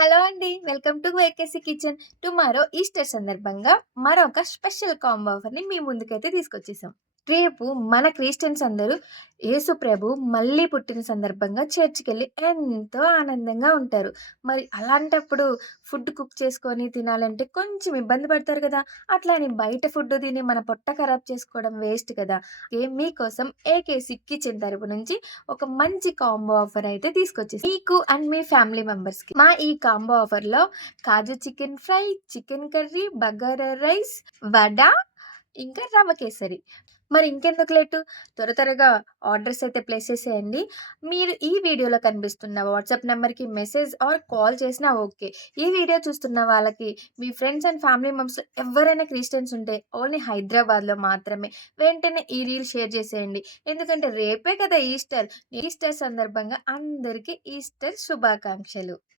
Hello అండి. Welcome to VKC kitchen. Tomorrow Easter సందర్భంగా మరొక స్పెషల్ కాంబో ఆఫర్‌ని మీ ముందుకైతే తీసుకొచ్చేసాం. రేపు మన క్రిస్టియన్స్ అందరూ యేసు ప్రభు మళ్ళీ పుట్టిన సందర్భంగా చర్చ్‌కెళ్ళి ఎంతో ఆనందంగా ఉంటారు. మరి అలాంటప్పుడు ఫుడ్ కుక్ చేసుకొని తినాలంటే కొంచెం ఇబ్బంది పడతారు కదా! అట్లా అని బయట ఫుడ్ తిని మన పొట్ట ఖరాబ్ చేసుకోవడం వేస్ట్ కదా! మీకోసం ఏకేసీ కిచెన్ తరపు నుంచి ఒక మంచి కాంబో ఆఫర్ అయితే తీసుకొచ్చేసాం. మీకు అండ్ మీ ఫ్యామిలీ మెంబర్స్‌కి. మా ఈ కాంబో ఆఫర్‌లో kaju chicken fry, chicken curry, bagara rice, vada, ఇంకా రవ్వ కేసరి. మరి ఇంకెందుకు లేటు త్వరగా ఆర్డర్స్ అయితే ప్లేస్ చేసేయండి. మీరు ఈ వీడియోలో కనిపిస్తున్న వాట్సాప్ నంబర్‌కి మెసేజ్ ఆర్ కాల్ చేసినా ఓకే. ఈ వీడియో చూస్తున్న వాళ్ళకి మీ ఫ్రెండ్స్ అండ్ ఫ్యామిలీ మెంబర్స్‌లో ఎవరైనా క్రిస్టియన్స్ ఉంటే ఓన్లీ హైదరాబాద్‌లో మాత్రమే వెంటనే ఈ రీల్ షేర్ చేసేయండి. ఎందుకంటే రేపే కదా ఈస్టర్. ఈస్టర్ సందర్భంగా అందరికీ ఈస్టర్ శుభాకాంక్షలు.